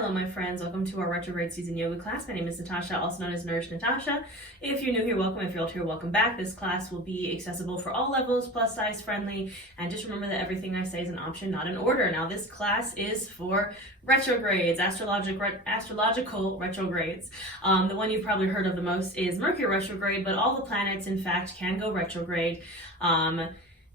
Hello my friends, welcome to our retrograde season yoga class. My name is Natasha, also known as Nourish Natasha. If you're new here, welcome. If you're old here, welcome back. This class will be accessible for all levels, plus size friendly, and just remember that everything I say is an option, not an order. Now this class is for retrogrades, astrological retrogrades. The one you've probably heard of the most is Mercury retrograde, but all the planets in fact can go retrograde.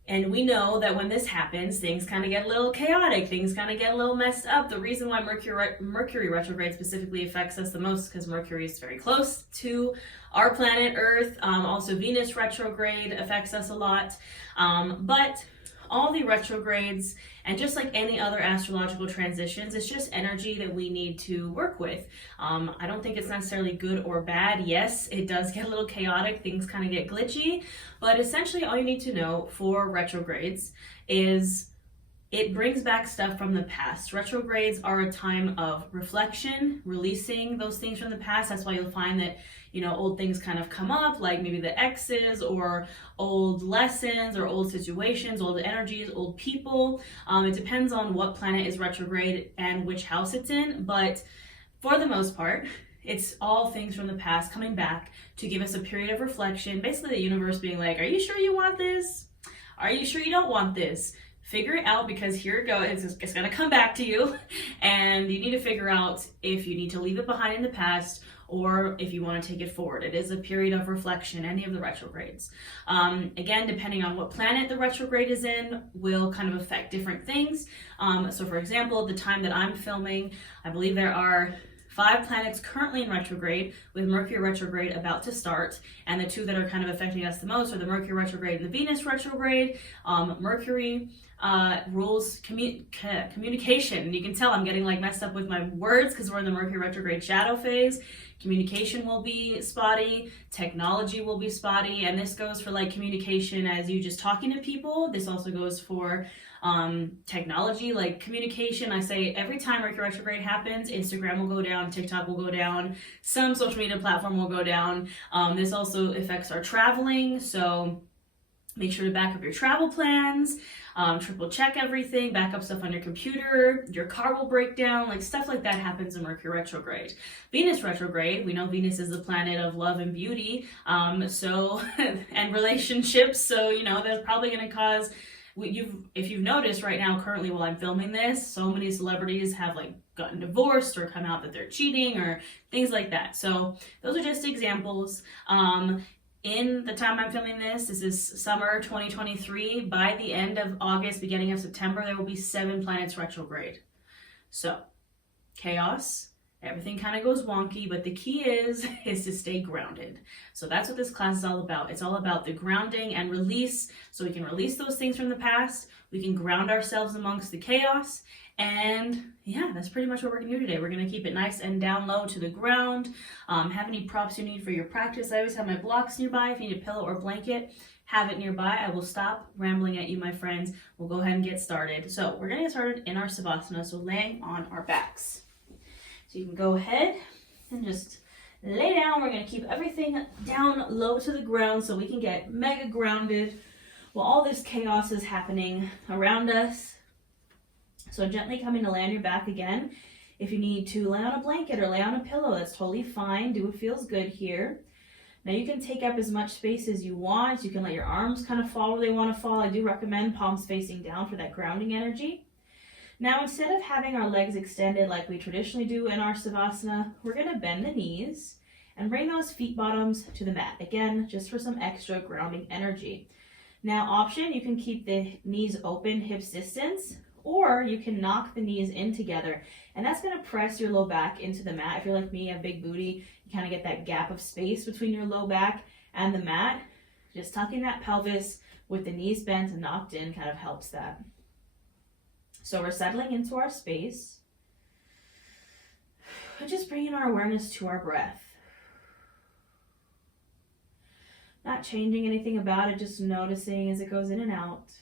And we know that when this happens, things kind of get a little chaotic, things kind of get a little messed up. The reason why Mercury retrograde specifically affects us the most is because Mercury is very close to our planet Earth. Also Venus retrograde affects us a lot. But all the retrogrades, and just like any other astrological transitions, it's just energy that we need to work with. I don't think it's necessarily good or bad. Yes, it does get a little chaotic, things kind of get glitchy, but essentially all you need to know for retrogrades is it brings back stuff from the past. Retrogrades are a time of reflection, releasing those things from the past. That's why you'll find that, old things kind of come up, like maybe the exes or old lessons or old situations, old energies, old people. It depends on what planet is retrograde and which house it's in, but for the most part, it's all things from the past coming back to give us a period of reflection. Basically the universe being like, are you sure you want this? Are you sure you don't want this? Figure it out, because here it goes, it's going to come back to you, and you need to figure out if you need to leave it behind in the past or if you want to take it forward. It is a period of reflection, any of the retrogrades. Again, depending on what planet the retrograde is in will kind of affect different things. So for example, the time that I'm filming, I believe there are 5 planets currently in retrograde, with Mercury retrograde about to start, and the 2 that are kind of affecting us the most are the Mercury retrograde and the Venus retrograde. Mercury rules communication, and you can tell I'm getting like messed up with my words because we're in the Mercury retrograde shadow phase. Communication will be spotty, technology will be spotty, and this goes for like communication as you just talking to people. This also goes for technology, like communication. I say every time Mercury retrograde happens, Instagram will go down, TikTok will go down, some social media platform will go down. This also affects our traveling, so make sure to back up your travel plans, triple check everything, back up stuff on your computer, your car will break down, like stuff like that happens in Mercury retrograde. Venus retrograde, we know Venus is the planet of love and beauty, and relationships, so that's probably going to cause, if you've noticed right now, currently while I'm filming this, so many celebrities have like gotten divorced or come out that they're cheating or things like that. So those are just examples. In the time I'm filming this is summer 2023. By the end of August, beginning of September, there will be 7 planets retrograde. So, chaos, everything kind of goes wonky, but the key is to stay grounded. So that's what this class is all about. It's all about the grounding and release, so we can release those things from the past, we can ground ourselves amongst the chaos, and yeah, that's pretty much what we're gonna do today. We're gonna keep it nice and down low to the ground. Have any props you need for your practice. I always have my blocks nearby. If you need a pillow or blanket, have it nearby. I will stop rambling at you, my friends. We'll go ahead and get started. So we're gonna get started in our savasana, so laying on our backs. So you can go ahead and just lay down. We're gonna keep everything down low to the ground so we can get mega grounded while all this chaos is happening around us. So gently coming to lay on your back again. If you need to lay on a blanket or lay on a pillow, that's totally fine. Do what feels good here. Now you can take up as much space as you want. You can let your arms kind of fall where they want to fall. I do recommend palms facing down for that grounding energy. Now instead of having our legs extended like we traditionally do in our savasana, we're going to bend the knees and bring those feet bottoms to the mat. Again, just for some extra grounding energy. Now option, you can keep the knees open, hips distance, or you can knock the knees in together, and that's going to press your low back into the mat. If you're like me, you have big booty, you kind of get that gap of space between your low back and the mat. Just tucking that pelvis with the knees bent and knocked in kind of helps that. So we're settling into our space. We're just bringing our awareness to our breath. Not changing anything about it, just noticing as it goes in and out.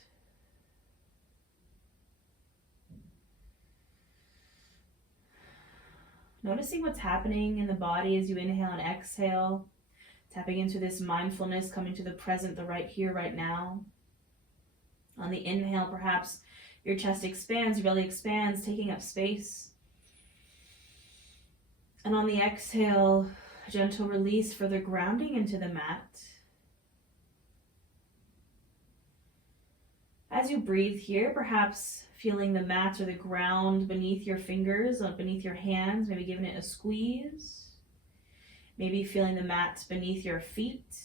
Noticing what's happening in the body as you inhale and exhale. Tapping into this mindfulness, coming to the present, the right here, right now. On the inhale, perhaps your chest expands, your belly expands, taking up space. And on the exhale, gentle release, further grounding into the mat. As you breathe here, perhaps feeling the mat or the ground beneath your fingers or beneath your hands, maybe giving it a squeeze. Maybe feeling the mat beneath your feet,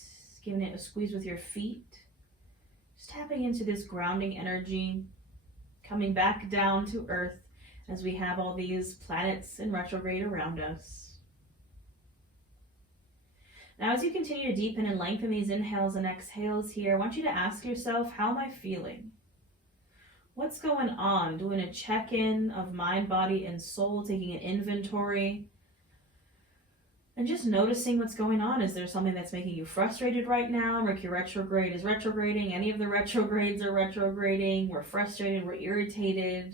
giving it a squeeze with your feet. Just tapping into this grounding energy, coming back down to Earth as we have all these planets in retrograde around us. Now, as you continue to deepen and lengthen these inhales and exhales here, I want you to ask yourself, how am I feeling? What's going on? Doing a check-in of mind, body, and soul, taking an inventory, and just noticing what's going on. Is there something that's making you frustrated right now? Mercury retrograde is retrograding. Any of the retrogrades are retrograding. We're frustrated, we're irritated,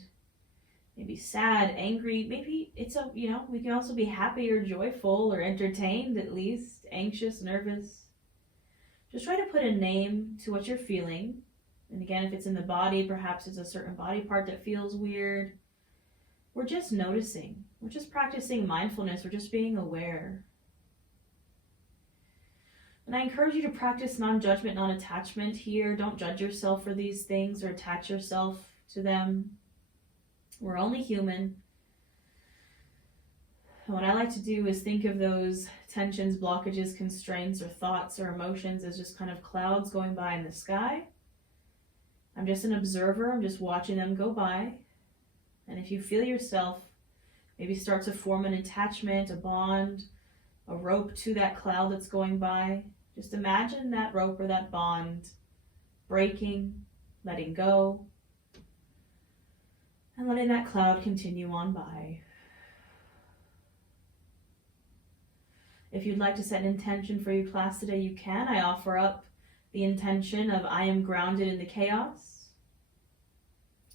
maybe sad, angry. Maybe it's we can also be happy or joyful or entertained, at least, anxious, nervous. Just try to put a name to what you're feeling. And again, if it's in the body, perhaps it's a certain body part that feels weird. We're just noticing. We're just practicing mindfulness. We're just being aware. And I encourage you to practice non-judgment, non-attachment here. Don't judge yourself for these things or attach yourself to them. We're only human. And what I like to do is think of those tensions, blockages, constraints, or thoughts or emotions as just kind of clouds going by in the sky. I'm just an observer. I'm just watching them go by. And if you feel yourself maybe start to form an attachment, a bond, a rope to that cloud that's going by, just imagine that rope or that bond breaking, letting go, and letting that cloud continue on by. If you'd like to set an intention for your class today, you can. I offer up the intention of I am grounded in the chaos.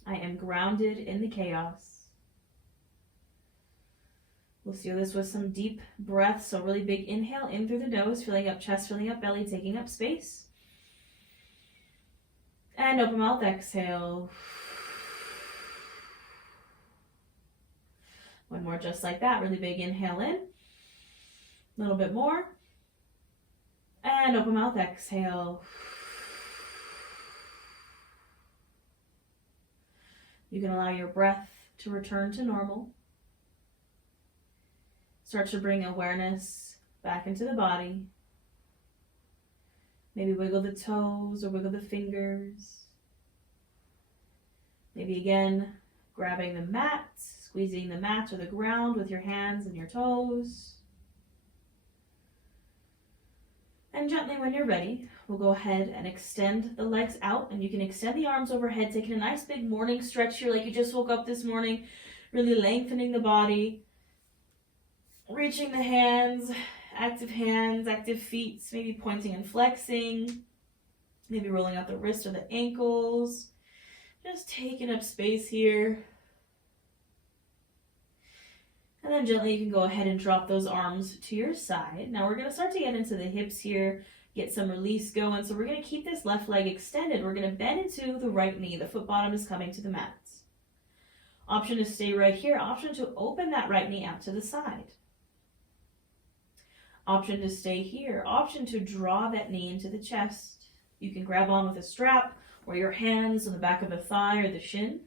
I am grounded in the chaos. We'll seal this with some deep breaths. So really big inhale in through the nose, filling up chest, filling up belly, taking up space. And open mouth, exhale. One more just like that. Really big inhale in. A little bit more. And open mouth, exhale. You can allow your breath to return to normal. Start to bring awareness back into the body. Maybe wiggle the toes or wiggle the fingers. Maybe again, grabbing the mat, squeezing the mat or the ground with your hands and your toes. And gently, when you're ready, we'll go ahead and extend the legs out, and you can extend the arms overhead, taking a nice big morning stretch here like you just woke up this morning, really lengthening the body, reaching the hands, active feet, maybe pointing and flexing, maybe rolling out the wrists or the ankles, just taking up space here. And then gently you can go ahead and drop those arms to your side. Now we're going to start to get into the hips here, get some release going. So we're going to keep this left leg extended. We're going to bend into the right knee. The foot bottom is coming to the mat. Option to stay right here. Option to open that right knee out to the side. Option to stay here. Option to draw that knee into the chest. You can grab on with a strap or your hands on the back of the thigh or the shin.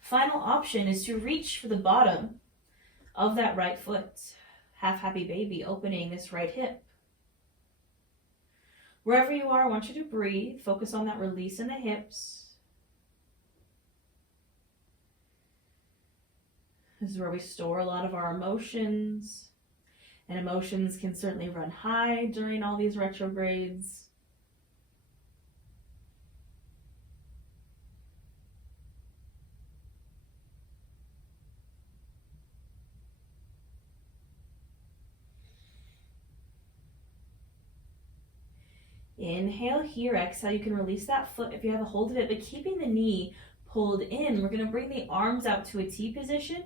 Final option is to reach for the bottom of that right foot. Half happy baby, opening this right hip. Wherever you are, I want you to breathe. Focus on that release in the hips. This is where we store a lot of our emotions. And emotions can certainly run high during all these retrogrades. Inhale here, exhale. You can release that foot if you have a hold of it, but keeping the knee pulled in. We're going to bring the arms out to a T position.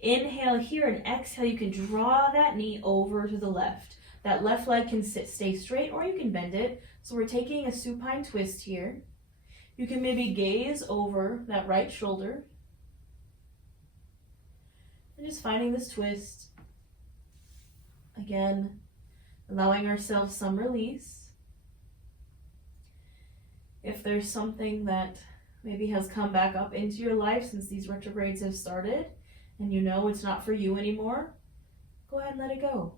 Inhale here and exhale. You can draw that knee over to the left. That left leg can stay straight or you can bend it. So we're taking a supine twist here. You can maybe gaze over that right shoulder. And just finding this twist. Again, allowing ourselves some release. If there's something that maybe has come back up into your life since these retrogrades have started, and you know it's not for you anymore, go ahead and let it go.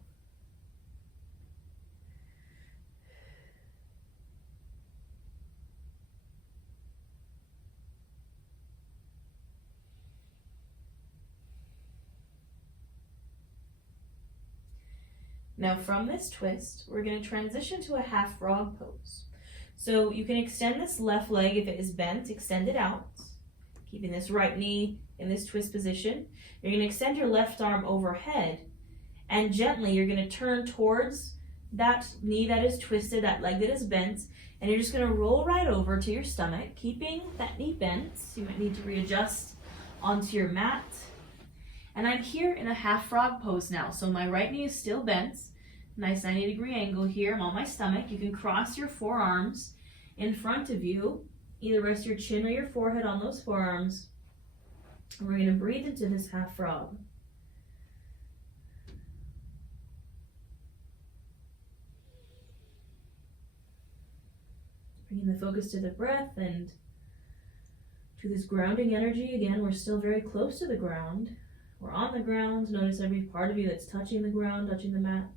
Now from this twist, we're going to transition to a half frog pose. So you can extend this left leg if it is bent, extend it out, keeping this right knee in this twist position. You're going to extend your left arm overhead, and gently you're going to turn towards that knee that is twisted, that leg that is bent, and you're just going to roll right over to your stomach, keeping that knee bent. You might need to readjust onto your mat. And I'm here in a half frog pose now. So my right knee is still bent. Nice 90-degree angle here. I'm on my stomach. You can cross your forearms in front of you. Either rest your chin or your forehead on those forearms. And we're going to breathe into this half frog. Bringing the focus to the breath and to this grounding energy. Again, we're still very close to the ground. We're on the ground. Notice every part of you that's touching the ground, touching the mat.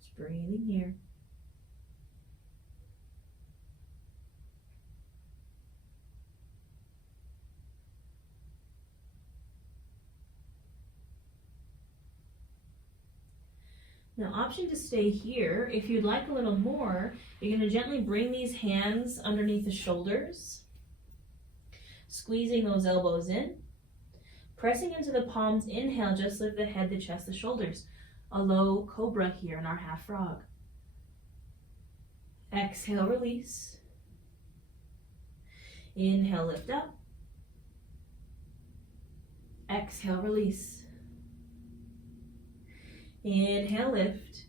Just breathing here. Now, option to stay here. If you'd like a little more, you're going to gently bring these hands underneath the shoulders, squeezing those elbows in, pressing into the palms. Inhale, just lift the head, the chest, the shoulders. A low cobra here in our half frog. Exhale, release. Inhale, lift up. Exhale, release. Inhale, lift,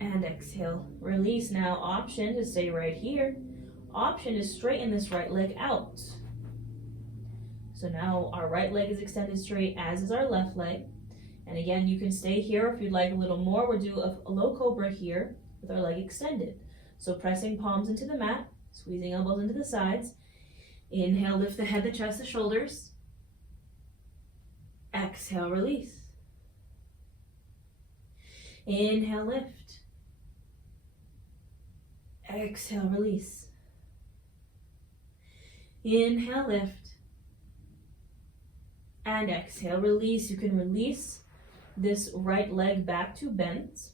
and exhale, release. Now, option to stay right here. Option to straighten this right leg out. So now our right leg is extended straight, as is our left leg. And again, you can stay here if you'd like a little more. We'll do a low cobra here with our leg extended. So pressing palms into the mat, squeezing elbows into the sides. Inhale, lift the head, the chest, the shoulders. Exhale, release. Inhale, lift. Exhale, release. Inhale, lift. And exhale, release. You can release this right leg back to bent.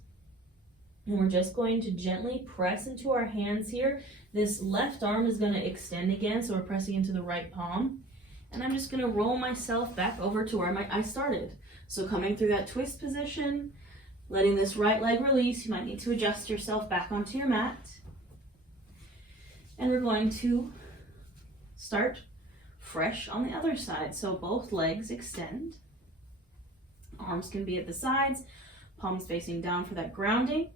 And we're just going to gently press into our hands here. This left arm is going to extend again, so we're pressing into the right palm. And I'm just going to roll myself back over to where I started. So coming through that twist position, letting this right leg release. You might need to adjust yourself back onto your mat. And we're going to start fresh on the other side. So both legs extend. Arms can be at the sides, palms facing down for that grounding.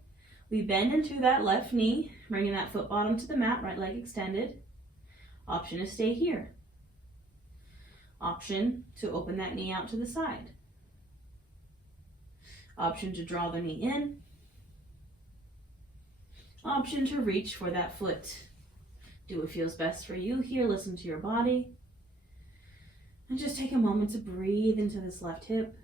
We bend into that left knee, bringing that foot bottom to the mat, right leg extended. Option to stay here. Option to open that knee out to the side. Option to draw the knee in. Option to reach for that foot. Do what feels best for you here. Listen to your body. And just take a moment to breathe into this left hip.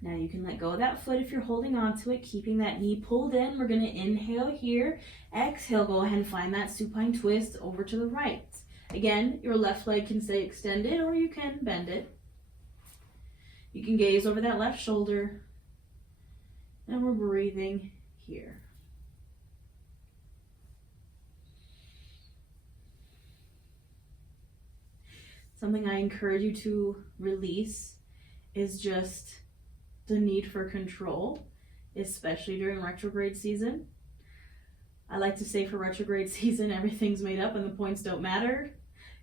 Now you can let go of that foot if you're holding on to it, keeping that knee pulled in. We're going to inhale here. Exhale, go ahead and find that supine twist over to the right. Again, your left leg can stay extended or you can bend it. You can gaze over that left shoulder. And we're breathing here. Something I encourage you to release is just the need for control, especially during retrograde season. I like to say for retrograde season, everything's made up and the points don't matter.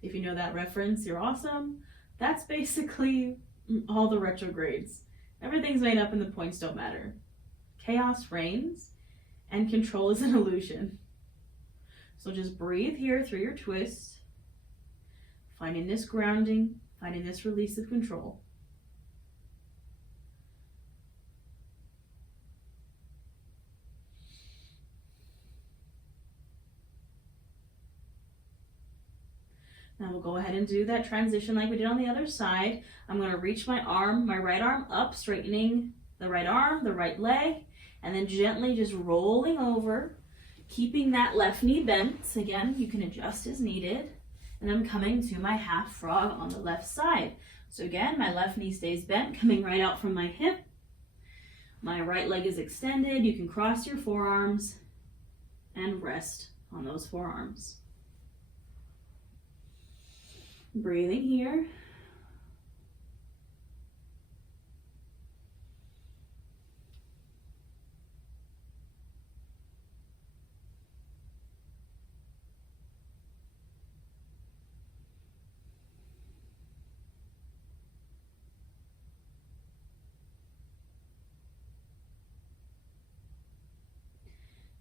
If you know that reference, you're awesome. That's basically all the retrogrades. Everything's made up and the points don't matter. Chaos reigns and control is an illusion. So just breathe here through your twist, finding this grounding, finding this release of control. Now we'll go ahead and do that transition like we did on the other side. I'm going to reach my arm, my right arm up, straightening the right arm, the right leg, and then gently just rolling over, keeping that left knee bent. Again, you can adjust as needed. And I'm coming to my half frog on the left side. So again, my left knee stays bent, coming right out from my hip. My right leg is extended. You can cross your forearms and rest on those forearms. Breathing here.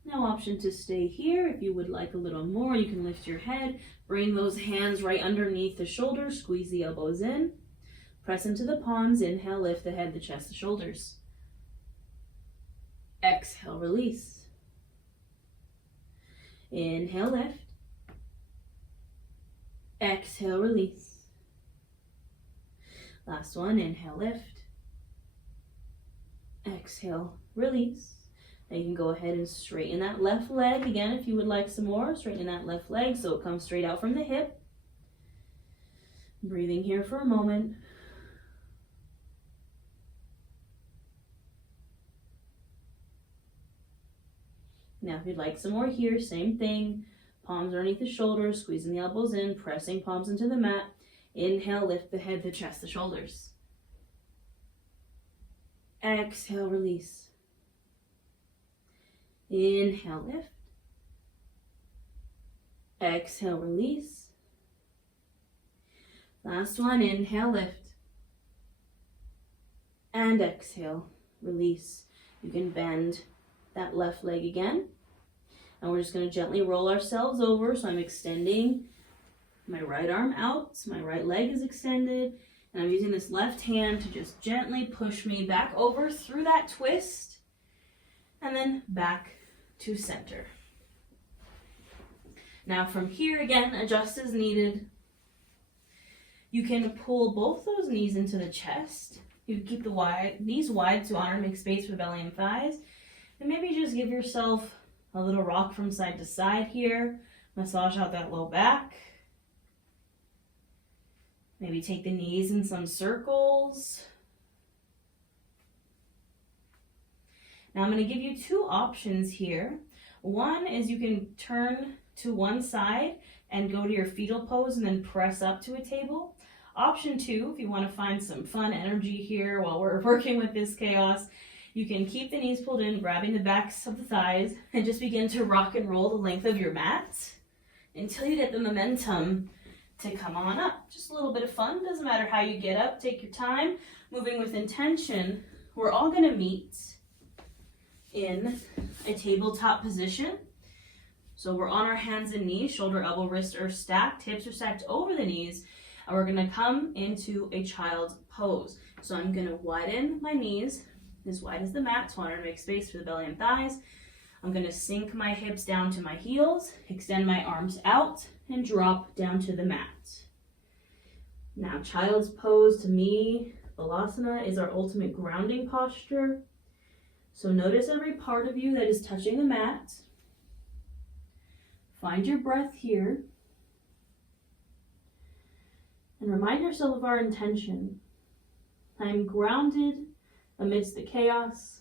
No option to stay here. If you would like a little more, you can lift your head, bring those hands right underneath the shoulders, squeeze the elbows in, press into the palms, inhale, lift the head, the chest, the shoulders. Exhale, release. Inhale, lift. Exhale, release. Last one, inhale, lift. Exhale, release. Now you can go ahead and straighten that left leg again if you would like some more. Straighten that left leg so it comes straight out from the hip. Breathing here for a moment. Now if you'd like some more here, same thing. Palms underneath the shoulders, squeezing the elbows in, pressing palms into the mat. Inhale, lift the head, the chest, the shoulders. Exhale, release. Inhale, lift. Exhale, release. Last one, inhale, lift. And exhale, release. You can bend that left leg again. And we're just going to gently roll ourselves over. So I'm extending my right arm out. My right leg is extended. And I'm using this left hand to just gently push me back over through that twist. And then back to center. Now from here, again, adjust as needed. You can pull both those knees into the chest. You can keep the knees wide to honor, make space for belly and thighs. And maybe just give yourself a little rock from side to side here. Massage out that low back. Maybe take the knees in some circles. Now I'm going to give you two options here. One is you can turn to one side and go to your fetal pose and then press up to a table. Option two, if you want to find some fun energy here while we're working with this chaos, you can keep the knees pulled in, grabbing the backs of the thighs, and just begin to rock and roll the length of your mat until you get the momentum to come on up. Just a little bit of fun. Doesn't matter how you get up. Take your time. Moving with intention. We're all going to meet in a tabletop position. So we're on our hands and knees, shoulder, elbow, wrist are stacked, hips are stacked over the knees, and we're gonna come into a child's pose. So I'm gonna widen my knees as wide as the mat to honor and make space for the belly and thighs. I'm gonna sink my hips down to my heels, extend my arms out, and drop down to the mat. Now child's pose, to me, Balasana is our ultimate grounding posture. So notice every part of you that is touching the mat. Find your breath here. And remind yourself of our intention. I am grounded amidst the chaos.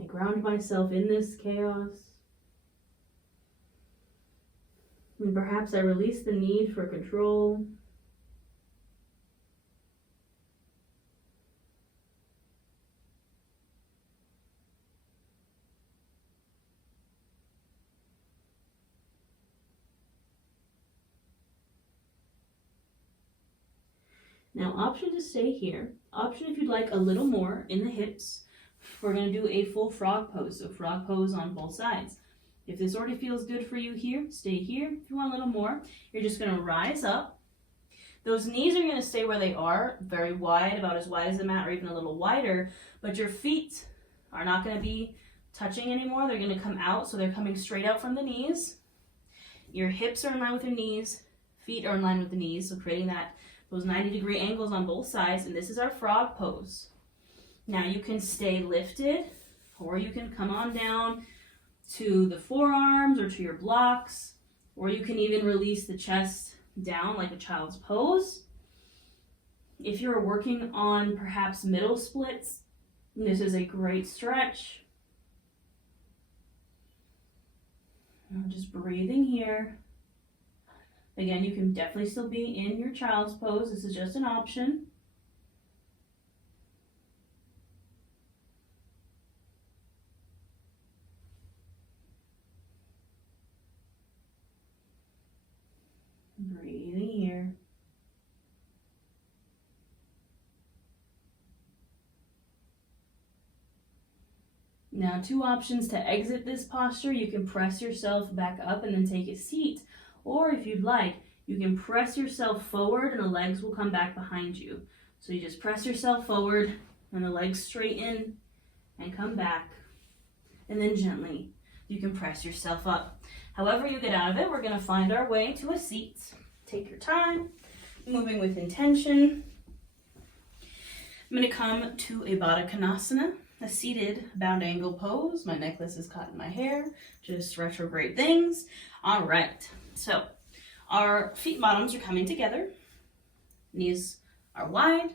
I ground myself in this chaos. And perhaps I release the need for control. Now, option to stay here. Option if you'd like a little more in the hips. We're going to do a full frog pose. So frog pose on both sides. If this already feels good for you here, stay here. If you want a little more, you're just going to rise up. Those knees are going to stay where they are, very wide, about as wide as the mat or even a little wider. But your feet are not going to be touching anymore. They're going to come out, so they're coming straight out from the knees. Your hips are in line with your knees. Feet are in line with the knees, so creating those 90-degree angles on both sides. And this is our frog pose. Now you can stay lifted, or you can come on down to the forearms or to your blocks, or you can even release the chest down like a child's pose. If you're working on perhaps middle splits, this is a great stretch. I'm just breathing here. Again, you can definitely still be in your child's pose. This is just an option. Breathing here. Now, two options to exit this posture. You can press yourself back up and then take a seat. Or if you'd like, you can press yourself forward and the legs will come back behind you. So you just press yourself forward and the legs straighten and come back. And then gently, you can press yourself up. However you get out of it, we're going to find our way to a seat. Take your time, moving with intention. I'm going to come to a Baddha Konasana, a seated bound angle pose. My necklace is caught in my hair, just retrograde things. All right, so our feet bottoms are coming together. Knees are wide,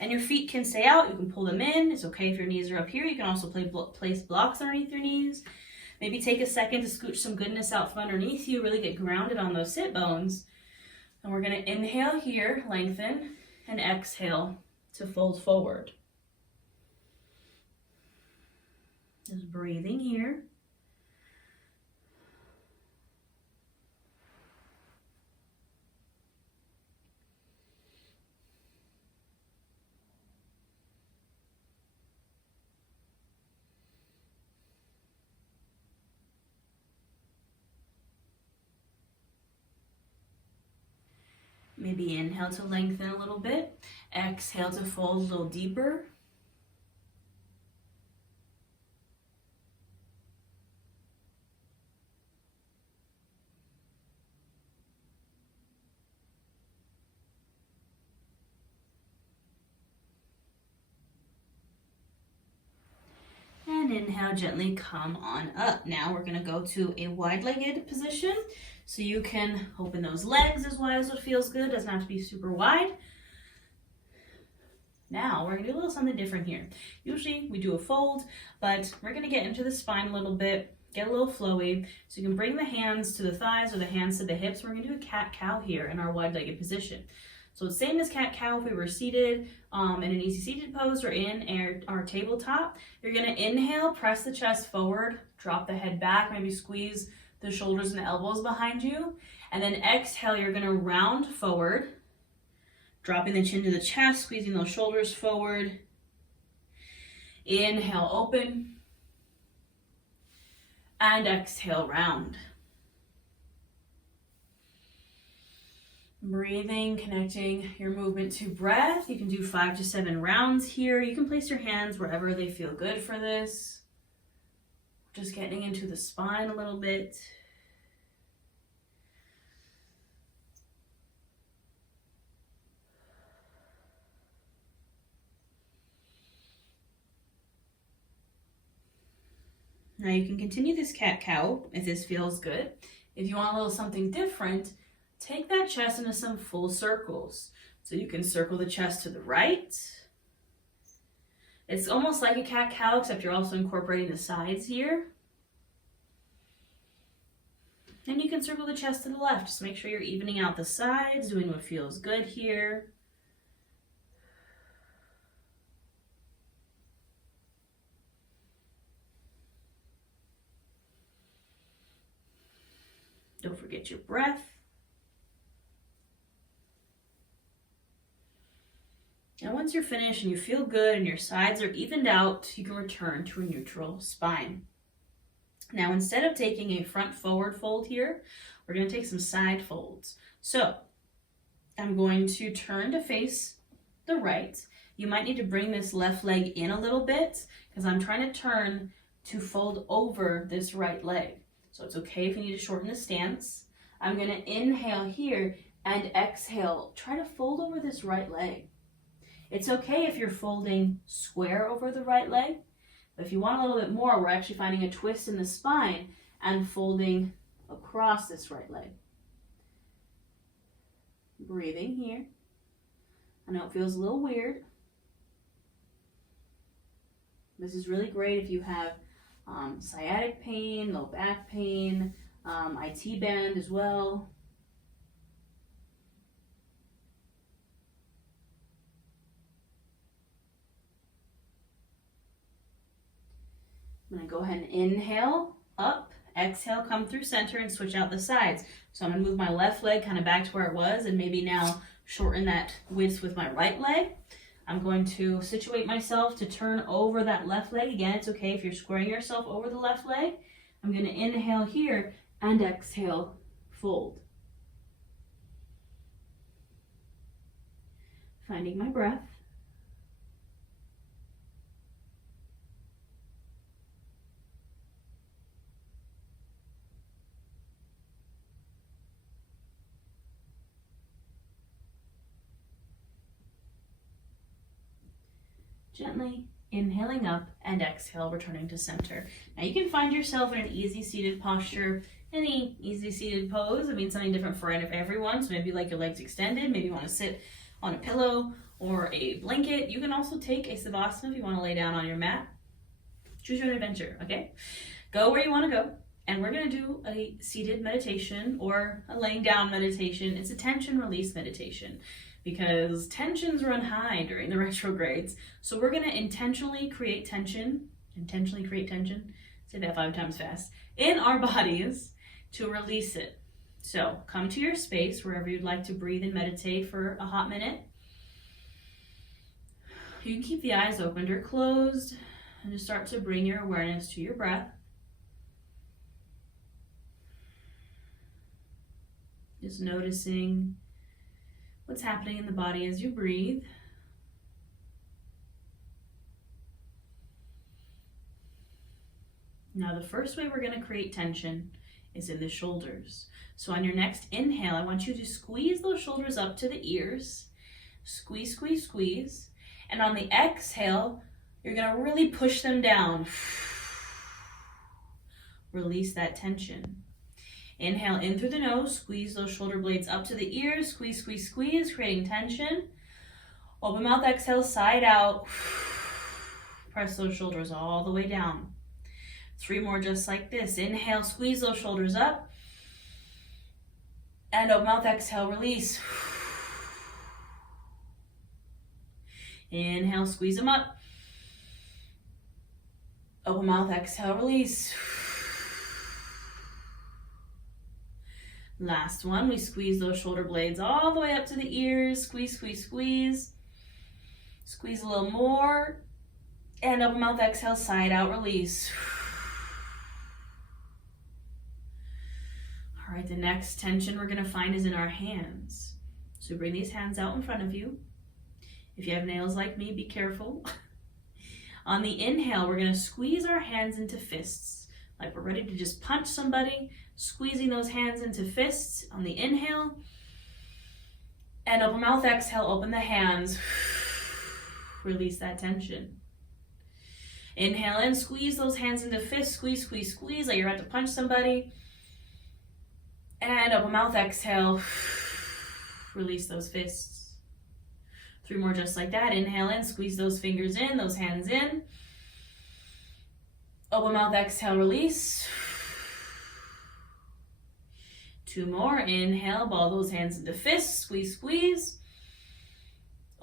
and your feet can stay out. You can pull them in. It's okay if your knees are up here. You can also place blocks underneath your knees. Maybe take a second to scooch some goodness out from underneath you, really get grounded on those sit bones. And we're going to inhale here, lengthen, and exhale to fold forward. Just breathing here. Maybe inhale to lengthen a little bit. Exhale to fold a little deeper. And inhale, gently come on up. Now we're going to go to a wide-legged position. So you can open those legs as wide as it feels good. Doesn't have to be super wide. Now we're going to do a little something different here. Usually we do a fold, but we're going to get into the spine a little bit, get a little flowy. So you can bring the hands to the thighs or the hands to the hips. We're going to do a cat-cow here in our wide-legged position. So same as cat-cow if we were seated in an easy seated pose or in our tabletop. You're going to inhale, press the chest forward, drop the head back, maybe squeeze the shoulders and the elbows behind you. And then exhale, you're going to round forward, dropping the chin to the chest, squeezing those shoulders forward. Inhale, open. And exhale, round. Breathing, connecting your movement to breath. You can do 5 to 7 rounds here. You can place your hands wherever they feel good for this. Just getting into the spine a little bit. Now you can continue this cat-cow if this feels good. If you want a little something different, take that chest into some full circles. So you can circle the chest to the right. It's almost like a cat-cow, except you're also incorporating the sides here. And you can circle the chest to the left. Just make sure you're evening out the sides, doing what feels good here. Don't forget your breath. And once you're finished and you feel good and your sides are evened out, you can return to a neutral spine. Now, instead of taking a front forward fold here, we're going to take some side folds. So I'm going to turn to face the right. You might need to bring this left leg in a little bit because I'm trying to turn to fold over this right leg. So it's okay if you need to shorten the stance. I'm going to inhale here and exhale. Try to fold over this right leg. It's okay if you're folding square over the right leg, but if you want a little bit more, we're actually finding a twist in the spine and folding across this right leg. Breathing here. I know it feels a little weird. This is really great if you have sciatic pain, low back pain, IT band as well. I'm going to go ahead and inhale, up, exhale, come through center and switch out the sides. So I'm going to move my left leg kind of back to where it was and maybe now shorten that width with my right leg. I'm going to situate myself to turn over that left leg. Again, it's okay if you're squaring yourself over the left leg. I'm going to inhale here and exhale, fold. Finding my breath. Gently inhaling up and exhale, returning to center. Now you can find yourself in an easy seated posture, any easy seated pose. I mean, something different for everyone. So maybe you like your legs extended, maybe you want to sit on a pillow or a blanket. You can also take a savasana if you want to lay down on your mat. Choose your own adventure, okay? Go where you want to go. And we're going to do a seated meditation or a laying down meditation. It's a tension release meditation, because tensions run high during the retrogrades. So we're going to intentionally create tension, say that 5 times fast, in our bodies to release it. So come to your space, wherever you'd like to breathe and meditate for a hot minute. You can keep the eyes open or closed and just start to bring your awareness to your breath. Just noticing what's happening in the body as you breathe. Now, the first way we're going to create tension is in the shoulders. So on your next inhale, I want you to squeeze those shoulders up to the ears. Squeeze, squeeze, squeeze. And on the exhale, you're going to really push them down. Release that tension. Inhale in through the nose, squeeze those shoulder blades up to the ears, squeeze, squeeze, squeeze, creating tension. Open mouth, exhale, side out. Press those shoulders all the way down. 3 more just like this. Inhale, squeeze those shoulders up. And open mouth, exhale, release. Inhale, squeeze them up. Open mouth, exhale, release. Last one, we squeeze those shoulder blades all the way up to the ears. Squeeze, squeeze, squeeze. Squeeze a little more. And open mouth, exhale, side out, release. All right, the next tension we're going to find is in our hands. So bring these hands out in front of you. If you have nails like me, be careful. On the inhale, we're going to squeeze our hands into fists, like we're ready to just punch somebody. Squeezing those hands into fists on the inhale. And open mouth, exhale, open the hands. Release that tension. Inhale in, squeeze those hands into fists. Squeeze, squeeze, squeeze, like you're about to punch somebody. And open mouth, exhale. Release those fists. 3 more just like that. Inhale in, squeeze those fingers in, those hands in. Open mouth, exhale, release. 2 more. Inhale, ball those hands into fists. Squeeze, squeeze.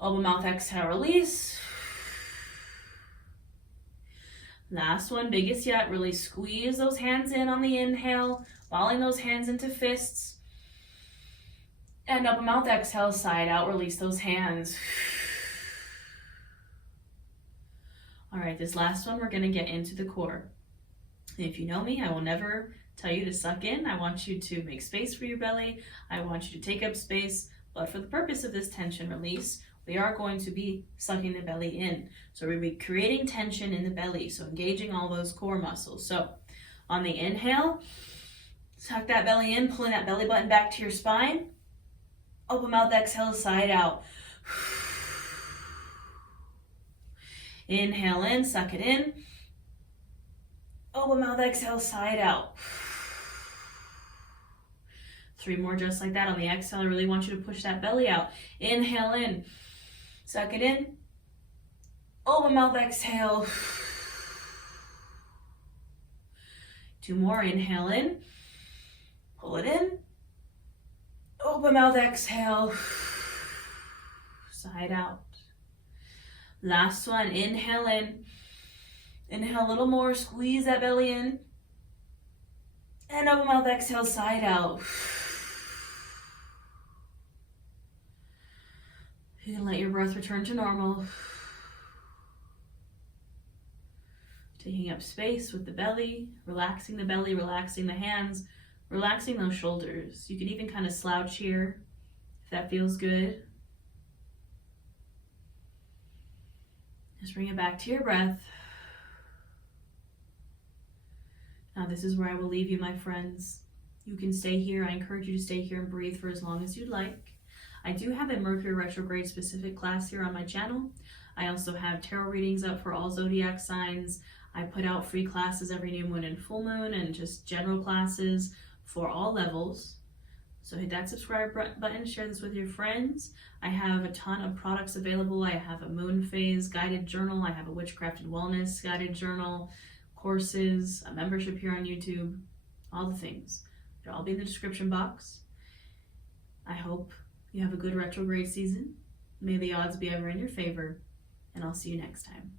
Open mouth, exhale, release. Last one, biggest yet. Really squeeze those hands in on the inhale, balling those hands into fists. And open mouth, exhale, side out, release those hands. All right, this last one, we're going to get into the core. If you know me, I will never tell you to suck in. I want you to make space for your belly. I want you to take up space. But for the purpose of this tension release, we are going to be sucking the belly in. So we'll be creating tension in the belly. So engaging all those core muscles. So on the inhale, suck that belly in, pulling that belly button back to your spine. Open mouth, exhale, side out. Inhale in, suck it in. Open mouth, exhale, side out. 3 more just like that. On the exhale, I really want you to push that belly out. Inhale in, suck it in. Open mouth, exhale. 2 more, inhale in. Pull it in. Open mouth, exhale. Side out. Last one, inhale in. Inhale a little more, squeeze that belly in. And open mouth, exhale, side out. You can let your breath return to normal. Taking up space with the belly, relaxing the hands, relaxing those shoulders. You can even kind of slouch here if that feels good. Just bring it back to your breath. Now this is where I will leave you, my friends. You can stay here. I encourage you to stay here and breathe for as long as you'd like. I do have a Mercury retrograde specific class here on my channel. I also have tarot readings up for all zodiac signs. I put out free classes every new moon and full moon, and just general classes for all levels. So hit that subscribe button, share this with your friends. I have a ton of products available. I have a moon phase guided journal. I have a witchcraft and wellness guided journal, courses, a membership here on YouTube, all the things. They'll all be in the description box. I hope you have a good retrograde season. May the odds be ever in your favor, and I'll see you next time.